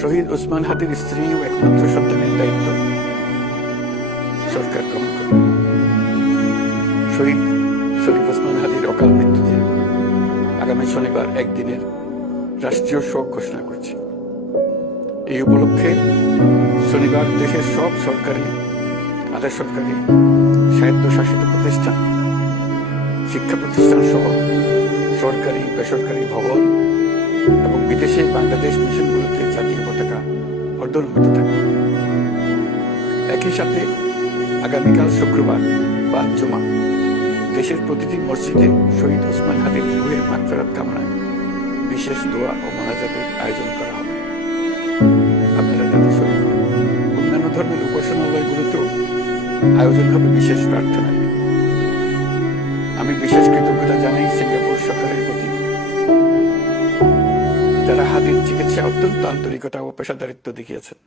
শহীদ ওসমান হাদির স্ত্রী ও একমাত্র সন্তানের দায়িত্ব সরকার গ্রহণ করবে। শহীদ শরীফ ওসমান হাদির অকাল মৃত্যুতে আগামী শনিবার একদিনের রাষ্ট্রীয় শোক ঘোষণা করছে। এই উপলক্ষে শনিবার দেশের সব সরকারি, আধা সরকারি, স্বায়ত্তশাসিত প্রতিষ্ঠান, শিক্ষা প্রতিষ্ঠান সহ সরকারি বেসরকারি ভবন এবং বিদেশে বাংলাদেশ মিশনগুলোতে জাতীয় পতাকা অর্ধনমিত থাকবে। একই সাথে আগামীকাল শুক্রবার বা জুমা দেশের প্রতিটি মসজিদে শহীদ ওসমান হাদির রুহের মাগফিরাত কামনায় বিশেষ দোয়া ও মোনাজাতের আয়োজন করা হবে। আপনারা যাতে শহীদ হন, অন্যান্য ধর্মের উপাসনালয়গুলোতেও আয়োজন হবে বিশেষ প্রার্থনা। আমি বিশেষ কৃতজ্ঞতা জানাই সিঙ্গাপুর সরকারের প্রতি, যারা হাদির চিকিৎসায় অত্যন্ত আন্তরিকতা ও পেশাদারিত্ব দেখিয়েছেন।